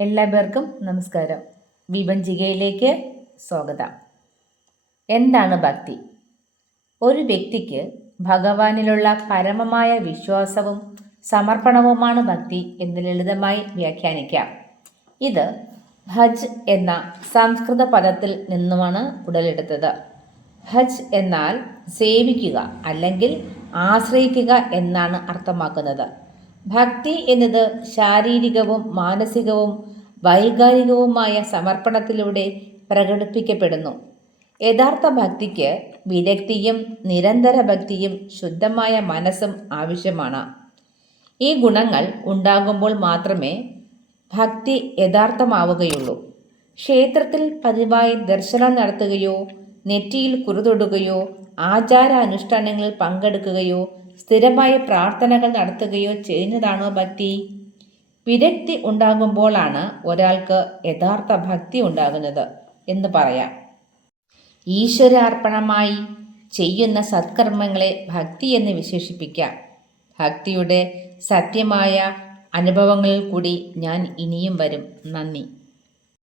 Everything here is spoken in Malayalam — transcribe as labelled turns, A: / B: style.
A: എല്ലാവർക്കും നമസ്കാരം. വിഭഞ്ചികയിലേക്ക് സ്വാഗതം. എന്താണ് ഭക്തി? ഒരു വ്യക്തിക്ക് ഭഗവാനിലുള്ള പരമമായ വിശ്വാസവും സമർപ്പണവുമാണ് ഭക്തി എന്ന് ലളിതമായി വ്യാഖ്യാനിക്കാം. ഇത് ഭജ് എന്ന സംസ്കൃത പദത്തിൽ നിന്നുമാണ് ഉടലെടുത്തത്. ഭജ് എന്നാൽ സേവിക്കുക അല്ലെങ്കിൽ ആശ്രയിക്കുക എന്നാണ് അർത്ഥമാക്കുന്നത്. ഭക്തി എന്നത് ശാരീരികവും മാനസികവും വൈകാരികവുമായ സമർപ്പണത്തിലൂടെ പ്രകടിപ്പിക്കപ്പെടുന്നു. യഥാർത്ഥ ഭക്തിക്ക് വിരക്തിയും നിരന്തര ഭക്തിയും ശുദ്ധമായ മനസ്സും ആവശ്യമാണ്. ഈ ഗുണങ്ങൾ ഉണ്ടാകുമ്പോൾ മാത്രമേ ഭക്തി യഥാർത്ഥമാവുകയുള്ളൂ. ക്ഷേത്രത്തിൽ പതിവായി ദർശനം നടത്തുകയോ നെറ്റിയിൽ കുറുതൊടുകയോ ആചാരാനുഷ്ഠാനങ്ങളിൽ പങ്കെടുക്കുകയോ സ്ഥിരമായി പ്രാർത്ഥനകൾ നടത്തുകയോ ചെയ്യുന്നതാണോ ഭക്തി? വിരക്തി ഉണ്ടാകുമ്പോഴാണ് ഒരാൾക്ക് യഥാർത്ഥ ഭക്തി ഉണ്ടാകുന്നത് എന്ന് പറയാം. ഈശ്വരാർപ്പണമായി ചെയ്യുന്ന സത്കർമ്മങ്ങളെ ഭക്തി എന്ന് വിശേഷിപ്പിക്കാം. ഭക്തിയുടെ സത്യമായ അനുഭവങ്ങളിൽ കൂടി ഞാൻ ഇനിയും വരും. നന്ദി.